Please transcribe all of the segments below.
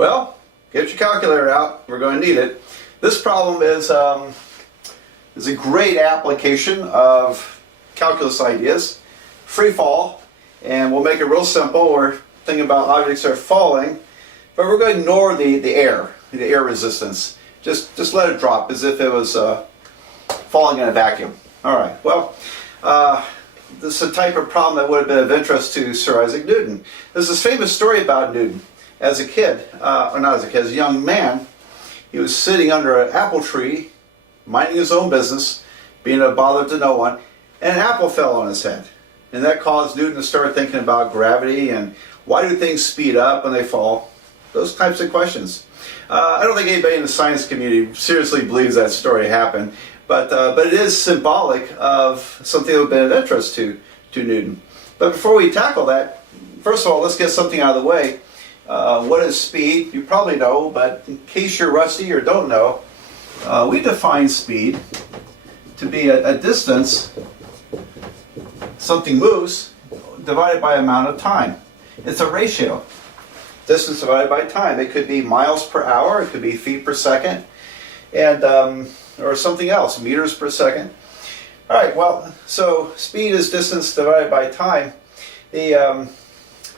Well, get your calculator out. We're going to need it. This problem is a great application of calculus ideas. Free fall, and we'll make it real simple. We're thinking about objects that are falling, but we're going to ignore the air resistance. Just let it drop as if it was falling in a vacuum. All right. Well, this is a type of problem that would have been of interest to Sir Isaac Newton. There's this famous story about Newton. As a kid, or not as a kid, as a young man, he was sitting under an apple tree, minding his own business, being a bother to no one, and an apple fell on his head. And that caused Newton to start thinking about gravity and why do things speed up when they fall? Those types of questions. I don't think anybody in the science community seriously believes that story happened, but it is symbolic of something that would have been of interest to Newton. But before we tackle that, first of all, let's get something out of the way. What is speed? You probably know, but in case you're rusty or don't know, we define speed to be a distance something moves divided by amount of time. It's a ratio. Distance divided by time. It could be miles per hour, it could be feet per second, and or something else, meters per second. All right, well, so speed is distance divided by time. Now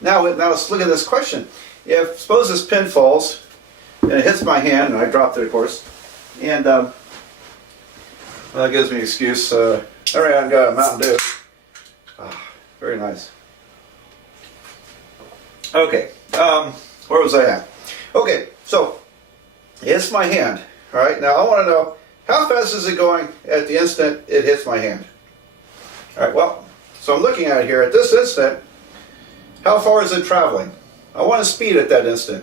let's look at this question. If suppose this pin falls and it hits my hand, and I dropped it, of course, and well, that gives me an excuse. All right, I've got a Mountain Dew. Very nice. Okay, where was I at? Okay, so it hits my hand. All right, now I want to know how fast is it going at the instant it hits my hand. All right, well, so I'm looking at it here at this instant. How far is it traveling? I want a speed at that instant.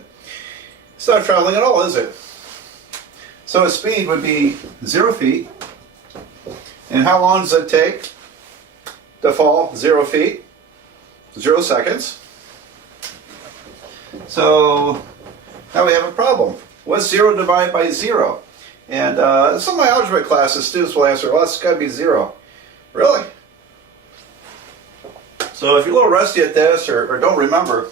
It's not traveling at all, is it? So a speed would be 0 feet. And how long does it take to fall 0 feet? 0 seconds. So now we have a problem. What's 0 divided by 0? And some of my algebra classes, students will answer, well, it's got to be 0. Really? So if you're a little rusty at this or don't remember,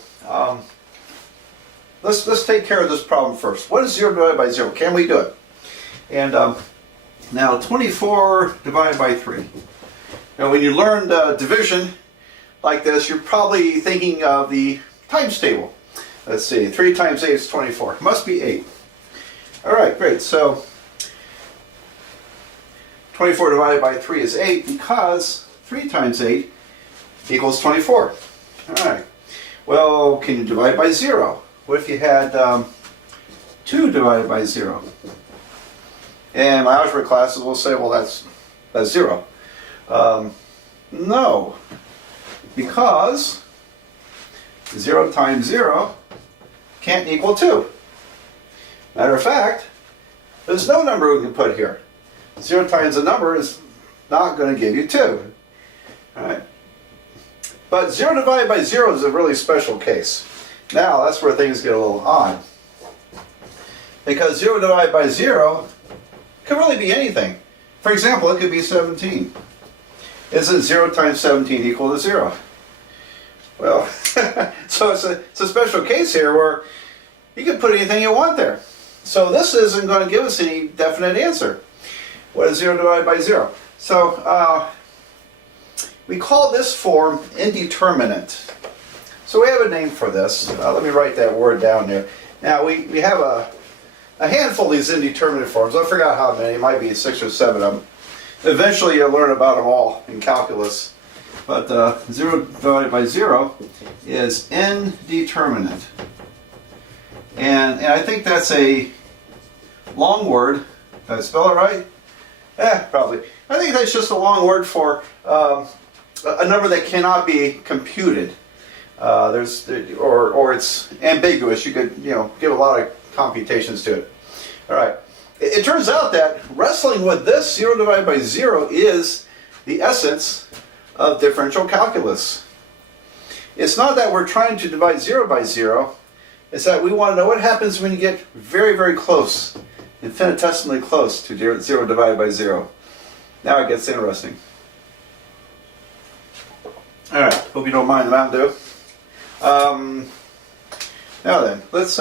let's take care of this problem first. What is 0 divided by 0? Can we do it? And now 24 divided by 3. Now when you learned division like this, you're probably thinking of the times table. Let's see, 3 times 8 is 24. Must be 8. All right, great. So 24 divided by 3 is 8 because 3 times 8 equals 24. All right. Well, can you divide by 0? What if you had 2 divided by 0? And my algebra classes will say, well, that's 0. No, because 0 times 0 can't equal 2. Matter of fact, there's no number we can put here. 0 times a number is not going to give you 2. All right. But 0 divided by 0 is a really special case. Now, that's where things get a little odd. Because 0 divided by 0 could really be anything. For example, it could be 17. Isn't 0 times 17 equal to 0? Well, so it's a special case here where you can put anything you want there. So this isn't going to give us any definite answer. What is 0 divided by 0? So we call this form indeterminate. So we have a name for this. Let me write that word down there. Now we have a handful of these indeterminate forms. I forgot how many. It might be 6 or 7 of them. Eventually you'll learn about them all in calculus. But 0 divided by 0 is indeterminate. And I think that's a long word. Did I spell it right? Probably. I think that's just a long word for a number that cannot be computed. Or it's ambiguous. You could give a lot of computations to it. All right. It turns out that wrestling with this 0 divided by 0 is the essence of differential calculus. It's not that we're trying to divide 0 by 0. It's that we want to know what happens when you get very, very close, infinitesimally close to 0 divided by 0. Now it gets interesting. All right. Hope you don't mind the Mountain Dew. Now then, let's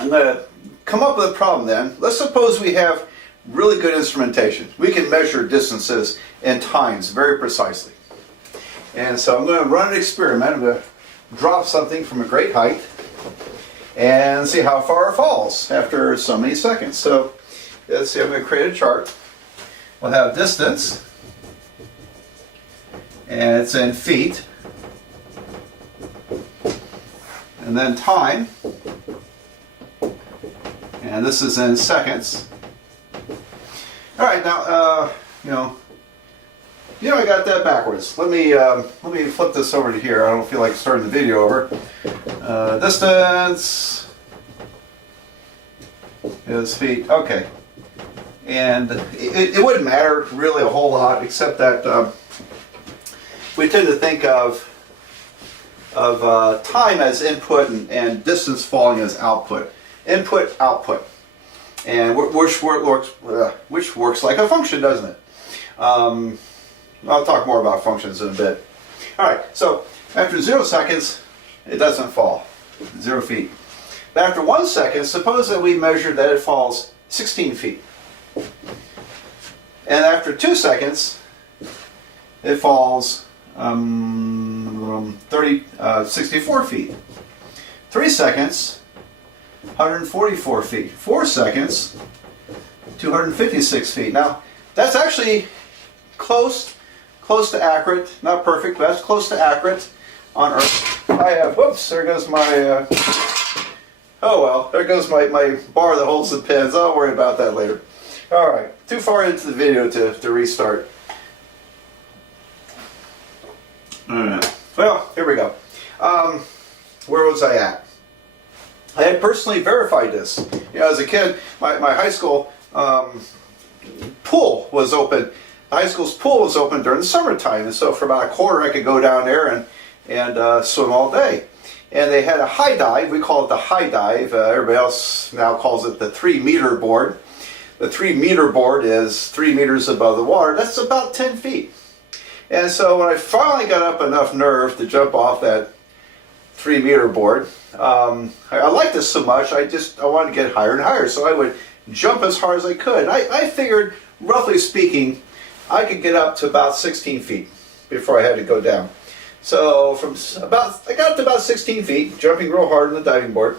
I'm going to come up with a problem then. Let's suppose we have really good instrumentation. We can measure distances and times very precisely. And so I'm going to run an experiment. I'm going to drop something from a great height and see how far it falls after so many seconds. So let's see, I'm going to create a chart. We'll have distance, and it's in feet, and then time, and this is in seconds. All right, now I got that backwards. Let me flip this over to here. I don't feel like starting the video over. Distance is feet. Okay, and it wouldn't matter really a whole lot, except that we tend to think of time as input and distance falling as output. Input, output, and which works like a function, doesn't it? I'll talk more about functions in a bit. All right, so after 0 seconds, it doesn't fall, 0 feet. But after 1 second, suppose that we measured that it falls 16 feet. And after 2 seconds, it falls 64 feet. 3 seconds, 144 feet. 4 seconds, 256 feet. Now, that's actually close to accurate. Not perfect, but that's close to accurate on Earth. I have, whoops, there goes my, oh well, there goes my bar that holds the pins. I'll worry about that later. All right, too far into the video to restart. All right, well, here we go. Where was I at? I had personally verified this. As a kid, my high school pool was open. The high school's pool was open during the summertime, and so for about a quarter I could go down there and swim all day. And they had a high dive. We call it the high dive. Everybody else now calls it the 3-meter board. The 3-meter board is 3 meters above the water. That's about 10 feet. And so when I finally got up enough nerve to jump off that 3-meter board, I liked this so much, I wanted to get higher and higher. So I would jump as hard as I could. I figured, roughly speaking, I could get up to about 16 feet before I had to go down. So I got up to about 16 feet, jumping real hard on the diving board,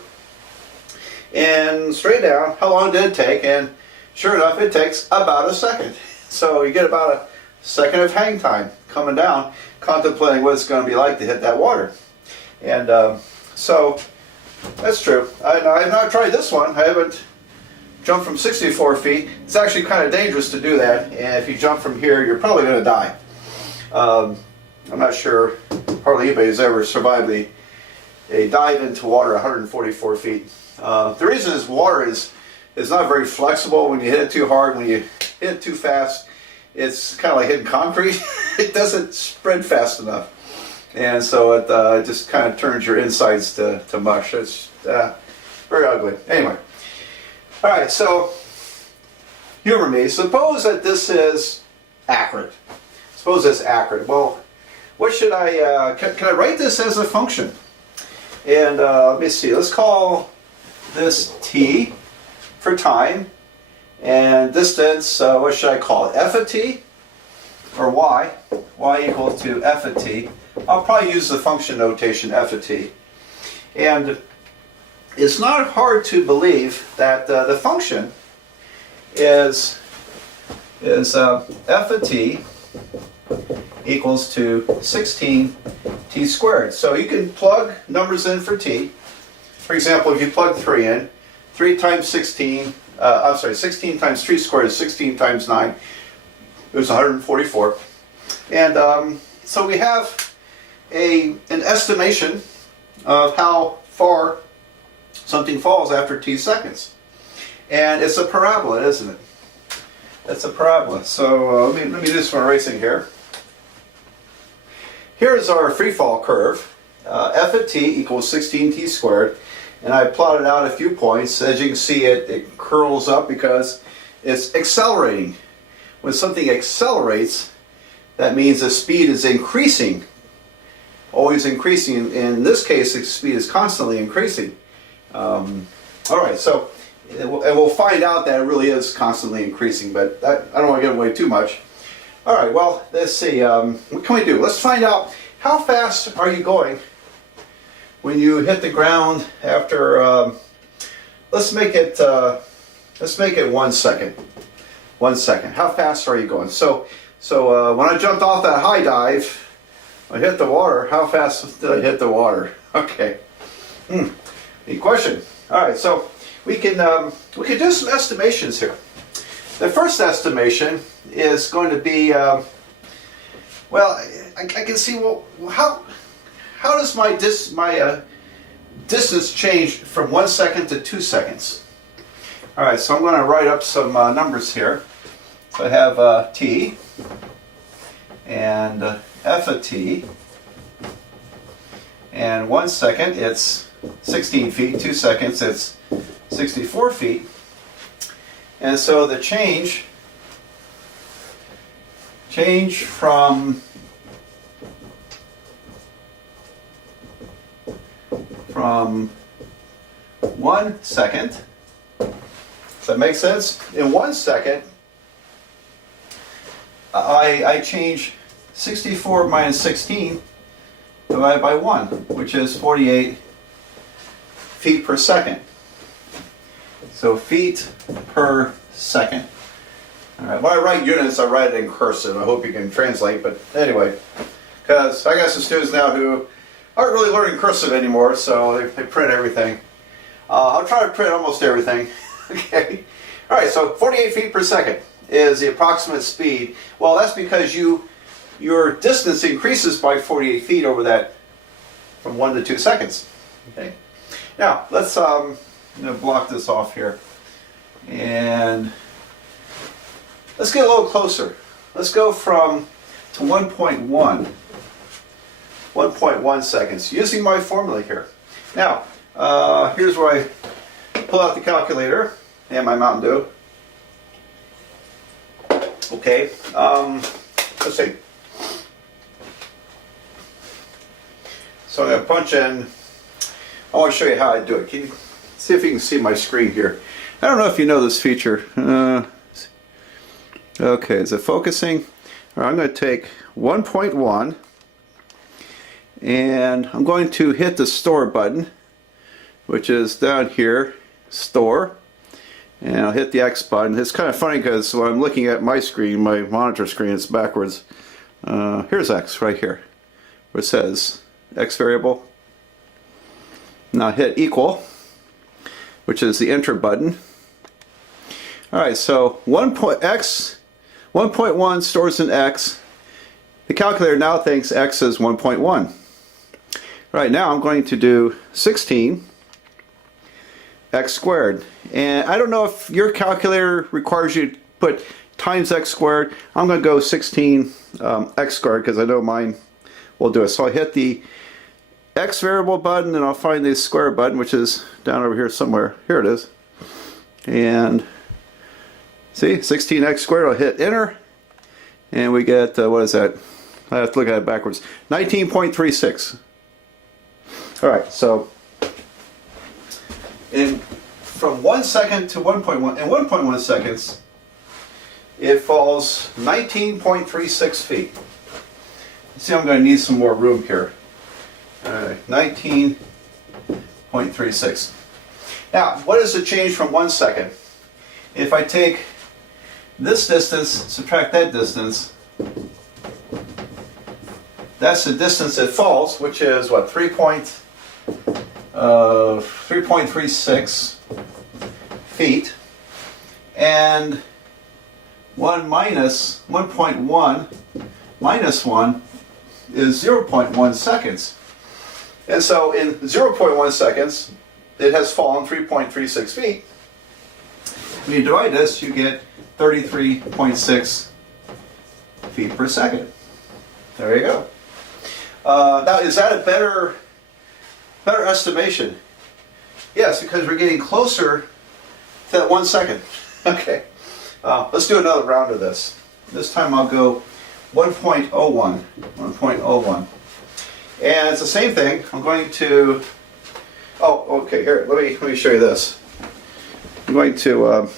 and straight down. How long did it take? And sure enough, it takes about a second. So you get about a second of hang time coming down, contemplating what it's going to be like to hit that water. And so that's true. I've not tried this one. I haven't jumped from 64 feet. It's actually kind of dangerous to do that, and if you jump from here, you're probably going to die. I'm not sure, hardly anybody's ever survived a dive into water 144 feet. The reason is water is not very flexible. When you hit it too hard, when you hit it too fast, it's kind of like hitting concrete. It doesn't spread fast enough. And so it just kind of turns your insides to mush. It's very ugly. Anyway. All right, so humor me. Suppose that this is accurate. Suppose it's accurate. Well, what should I, can I write this as a function? And let me see, let's call this t for time, and distance, what should I call it? F of t or y? Y equal to f of t. I'll probably use the function notation f of t. And it's not hard to believe that the function is f of t equals to 16 t squared. So you can plug numbers in for t. For example, if you plug 3 in, 3 times 16, 16 times 3 squared is 16 times 9. It was 144. And so we have an estimation of how far something falls after t seconds. And it's a parabola, isn't it? It's a parabola. So let me do some erasing here. Here's our free fall curve. F of t equals 16t squared. And I plotted out a few points. As you can see, it curls up because it's accelerating. When something accelerates, that means the speed is increasing. Always increasing. In this case, the speed is constantly increasing. All right, so and we'll find out that it really is constantly increasing, but I don't want to give away too much. All right, well, let's see. What can we do? Let's find out how fast are you going when you hit the ground after. Let's make it 1 second. 1 second. How fast are you going? So when I jumped off that high dive, I hit the water. How fast did I hit the water? Okay. Good question. All right, so we can do some estimations here. The first estimation is going to be well, I can see, well, how does my distance change from 1 second to 2 seconds? All right, so I'm going to write up some numbers here. So I have t and f of t, and 1 second it's 16 feet, 2 seconds it's 64 feet, and so the change from 1 second, does that make sense? In 1 second, I change 64 minus 16 divided by 1, which is 48 feet per second. So feet per second. All right. When I write units, I write it in cursive. I hope you can translate, but anyway, because I got some students now who aren't really learning cursive anymore, so they print everything. I'll try to print almost everything. Okay. All right. So 48 feet per second is the approximate speed. Well, that's because your distance increases by 48 feet over that from 1 to 2 seconds. Okay. Now let's block this off here, and let's get a little closer. Let's go to 1.1 seconds using my formula here. Now here's where I pull out the calculator and my Mountain Dew. Okay, let's see. So I'm going to punch in. I want to show you how I do it. Can you see if you can see my screen here? I don't know if you know this feature. Okay, is it focusing? All right, I'm going to take 1.1 and I'm going to hit the store button, which is down here, store. And I'll hit the X button. It's kind of funny because when I'm looking at my screen, my monitor screen, it's backwards. Here's X right here, where it says X variable. Now hit equal, which is the enter button. Alright, so 1.1 stores in X. The calculator now thinks X is 1.1. Right now I'm going to do 16 X squared. And I don't know if your calculator requires you to put times X squared. I'm going to go 16 X squared because I know mine will do it. So I hit the X variable button and I'll find the square button, which is down over here somewhere. Here it is. And see, 16x squared. I'll hit enter and we get, what is that? I have to look at it backwards. 19.36. Alright, so from 1 second to 1.1, in 1.1 seconds, it falls 19.36 feet. See, I'm going to need some more room here. 19.36. Now, what is the change from 1 second? If I take this distance, subtract that distance, that's the distance it falls, which is what, 3.36 feet, and 1.1 minus 1 is 0.1 seconds. And so in 0.1 seconds, it has fallen 3.36 feet. When you divide this, you get 33.6 feet per second. There you go. Now, is that a better estimation? Yes, because we're getting closer to that 1 second. Okay. Let's do another round of this. This time I'll go 1.01. 1.01. And it's the same thing. I'm going to, oh, okay, here, let me show you this. I'm going to,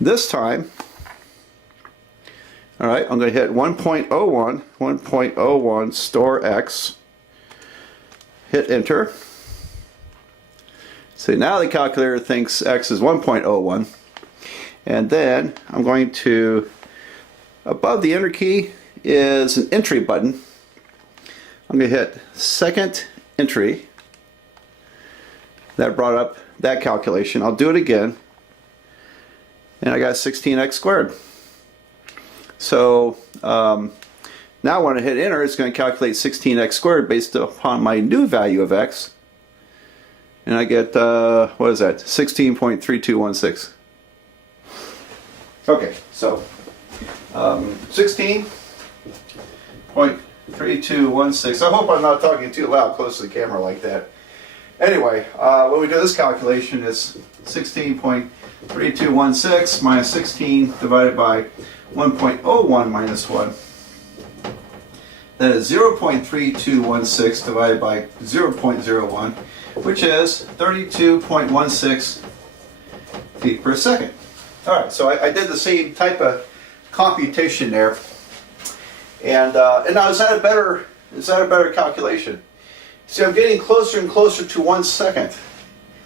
this time, all right, I'm going to hit 1.01, store X, hit enter. So now the calculator thinks X is 1.01. And then I'm going to, above the enter key is an entry button. I'm going to hit second entry. That brought up that calculation. I'll do it again. And I got 16x squared. So now when I hit enter, it's going to calculate 16x squared based upon my new value of x. And I get, what is that? 16.3216. Okay, so 16.3216. I hope I'm not talking too loud close to the camera like that. Anyway, when we do this calculation, it's 16.3216 minus 16 divided by 1.01 minus 1. That is 0.3216 divided by 0.01, which is 32.16 feet per second. Alright, so I did the same type of computation there. And now is that a better calculation? See, I'm getting closer and closer to 1 second,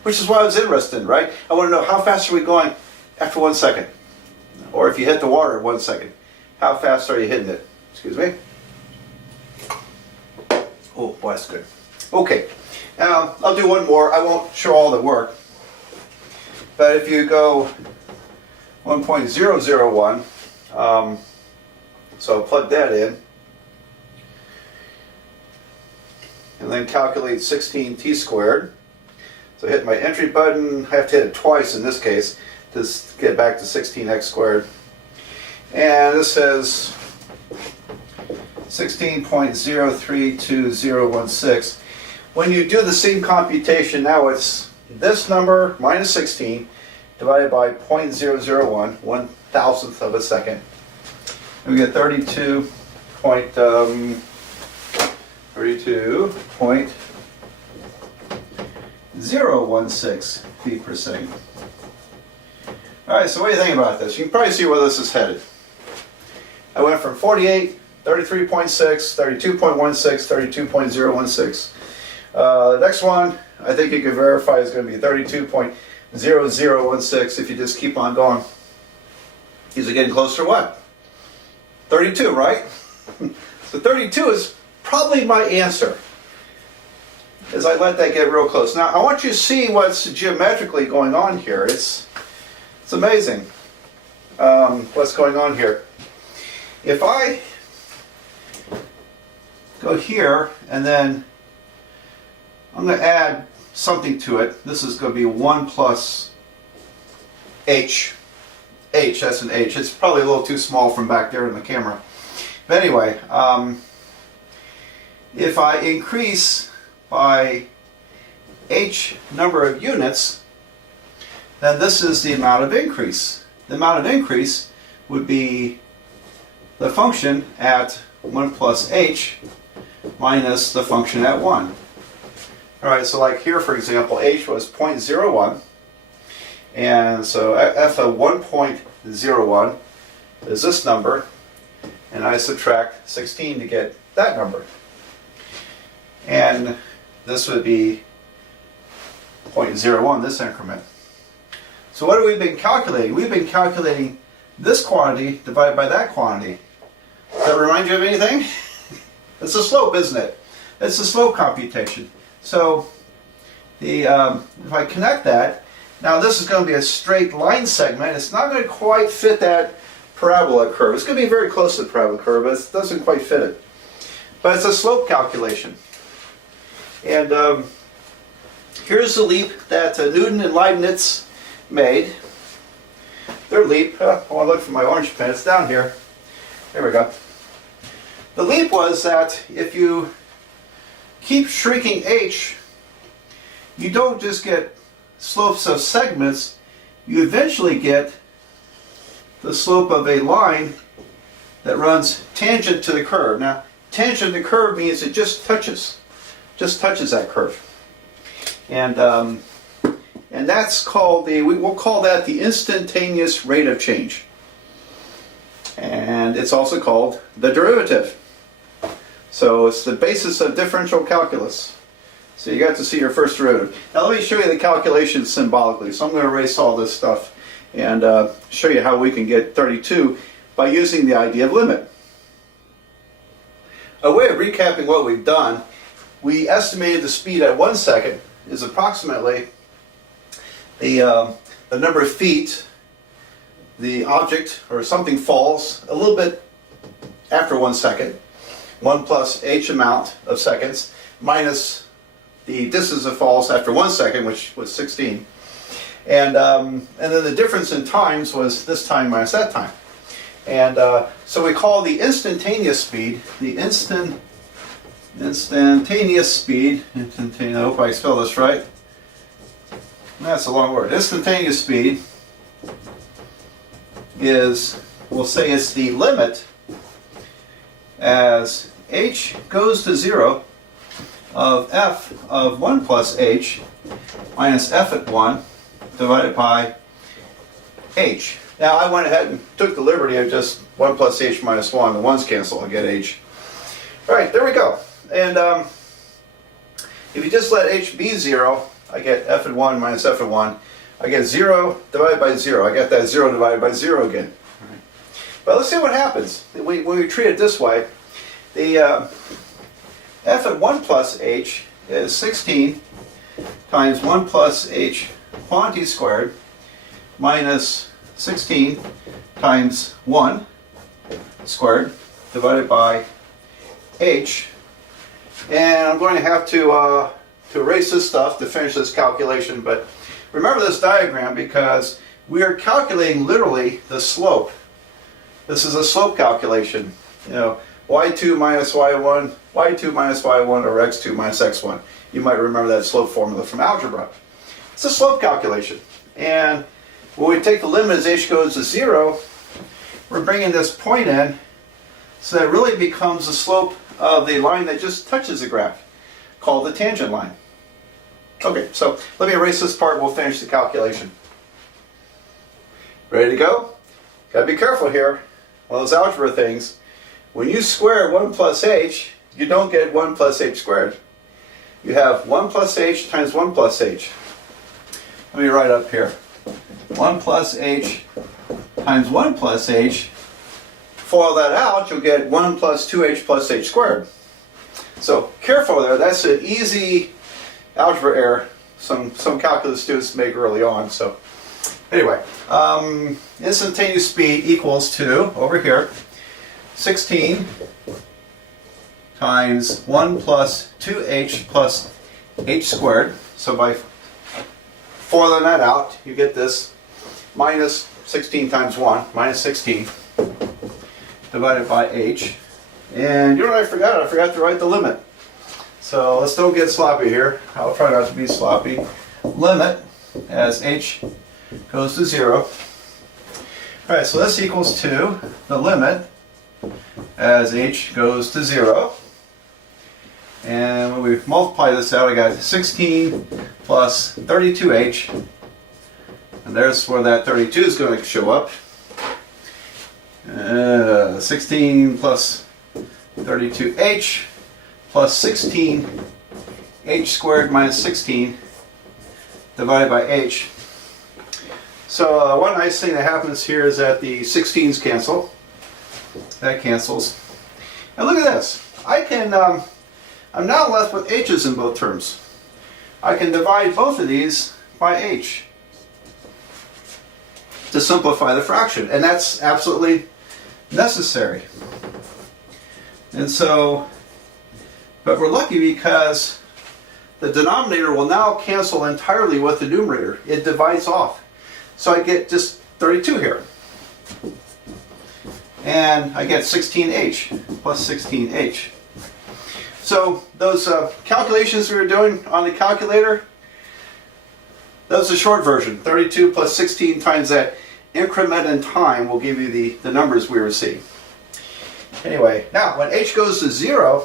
which is what I was interested in, right? I want to know how fast are we going after 1 second? Or if you hit the water at 1 second, how fast are you hitting it? Excuse me. Oh, boy, that's good. Okay, I'll do one more. I won't show all the work. But if you go 1.001, so plug that in. And then calculate 16t squared. So hit my entry button. I have to hit it twice in this case to get back to 16x squared. And this says 16.032016. When you do the same computation, now it's this number minus 16 divided by 0.001, 1/1000th of a second. And we get 32.016 feet per second. Alright, so what do you think about this? You can probably see where this is headed. I went from 48, 33.6, 32.16, 32.016. The next one, I think you can verify, is going to be 32.0016 if you just keep on going. These are getting closer to what? 32, right? So 32 is probably my answer, as I let that get real close. Now, I want you to see what's geometrically going on here. It's amazing what's going on here. If I go here and then I'm going to add something to it. This is going to be 1 plus h. H, that's an h. It's probably a little too small from back there in the camera. But anyway, if I increase by h number of units, then this is the amount of increase. The amount of increase would be the function at 1 plus h minus the function at 1. Alright, so like here, for example, h was 0.01, and so f of 1.01 is this number, and I subtract 16 to get that number. And this would be 0.01, this increment. So what have we been calculating? We've been calculating this quantity divided by that quantity. Does that remind you of anything? It's a slope, isn't it? It's a slope computation. So if I connect that, now this is going to be a straight line segment. It's not going to quite fit that parabola curve. It's going to be very close to the parabola curve, but it doesn't quite fit it. But it's a slope calculation. And here's the leap that Newton and Leibniz made. Their leap, I want to look for my orange pen, it's down here. There we go. The leap was that if you keep shrinking h, you don't just get slopes of segments, you eventually get the slope of a line that runs tangent to the curve. Now, tangent to the curve means it just touches that curve. And And that's called we'll call that the instantaneous rate of change. And it's also called the derivative. So it's the basis of differential calculus. So you got to see your first derivative. Now let me show you the calculation symbolically. So I'm going to erase all this stuff and show you how we can get 32 by using the idea of limit. A way of recapping what we've done, we estimated the speed at 1 second is approximately the number of feet the object or something falls a little bit after 1 second, 1 plus h amount of seconds, minus the distance it falls after 1 second, which was 16. And then the difference in times was this time minus that time. And so we call the instantaneous speed, the instantaneous speed, I hope I spell this right. That's a long word. Instantaneous speed is, we'll say it's the limit as h goes to 0 of f of 1 plus h minus f at 1 divided by h. Now I went ahead and took the liberty of just 1 plus h minus 1. The 1's cancel, I get h. Alright, there we go. And if you just let h be 0, I get f at 1 minus f at 1. I get 0 divided by 0. I get that 0 divided by 0 again. Right. But let's see what happens. When we treat it this way, the f at 1 plus h is 16 times 1 plus h quantity squared minus 16 times 1 squared divided by h. And I'm going to have to erase this stuff to finish this calculation, but remember this diagram because we are calculating literally the slope. This is a slope calculation. You know, y2 minus y1, y2 minus y1, or x2 minus x1. You might remember that slope formula from algebra. It's a slope calculation. And when we take the limit as h goes to 0, we're bringing this point in so that it really becomes the slope of the line that just touches the graph, called the tangent line. Okay, so let me erase this part and we'll finish the calculation. Ready to go? Gotta be careful here. One of those algebra things. When you square 1 plus h, you don't get 1 plus h squared. You have 1 plus h times 1 plus h. Let me write up here. 1 plus h times 1 plus h. Foil that out, you'll get 1 plus 2h plus h squared. So careful there, that's an easy algebra error some calculus students make early on. So anyway, instantaneous speed equals to, over here, 16 times 1 plus 2h plus h squared. So by foiling that out, you get this minus 16 times 1, minus 16, divided by h. And you know what I forgot? I forgot to write the limit. So let's don't get sloppy here. I'll try not to be sloppy. Limit as h goes to 0. Alright, so this equals to the limit as h goes to 0. And when we multiply this out, I got 16 plus 32h. And there's where that 32 is going to show up. 16 plus 32h plus 16h squared minus 16 divided by h. So one nice thing that happens here is that the 16's cancel. That cancels. And look at this. I can, I'm now left with h's in both terms. I can divide both of these by h to simplify the fraction. And that's absolutely necessary. And so, but we're lucky because the denominator will now cancel entirely with the numerator. It divides off. So I get just 32 here. And I get 16h plus 16h. So those calculations we were doing on the calculator, that was the short version. 32 plus 16 times that increment in time will give you the numbers we receive. Anyway, now when h goes to 0,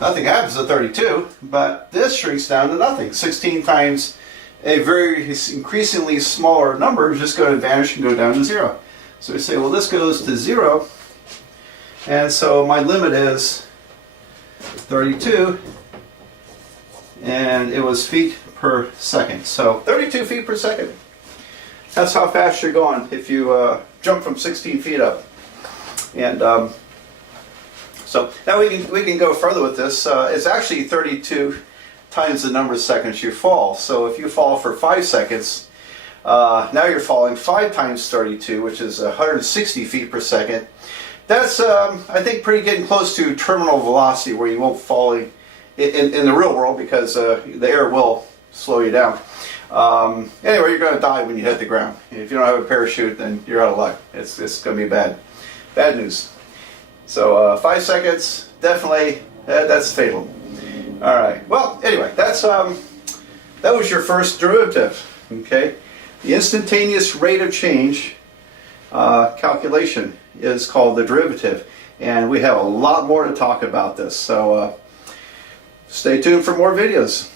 nothing happens to 32, but this shrinks down to nothing. 16 times a very increasingly smaller number is just going to vanish and go down to 0. So we say, well, this goes to 0, and so my limit is 32, and it was feet per second. So 32 feet per second. That's how fast you're going if you jump from 16 feet up. And so now we can go further with this. It's actually 32 times the number of seconds you fall. So if you fall for 5 seconds, now you're falling 5 times 32, which is 160 feet per second. That's, I think, pretty getting close to terminal velocity, where you won't fall in the real world, because the air will slow you down. Anyway, you're going to die when you hit the ground. If you don't have a parachute, then you're out of luck. It's going to be bad news. So 5 seconds, definitely, that's fatal. All right. Well, anyway, that was your first derivative. Okay, the instantaneous rate of change calculation is called the derivative, and we have a lot more to talk about this. So stay tuned for more videos.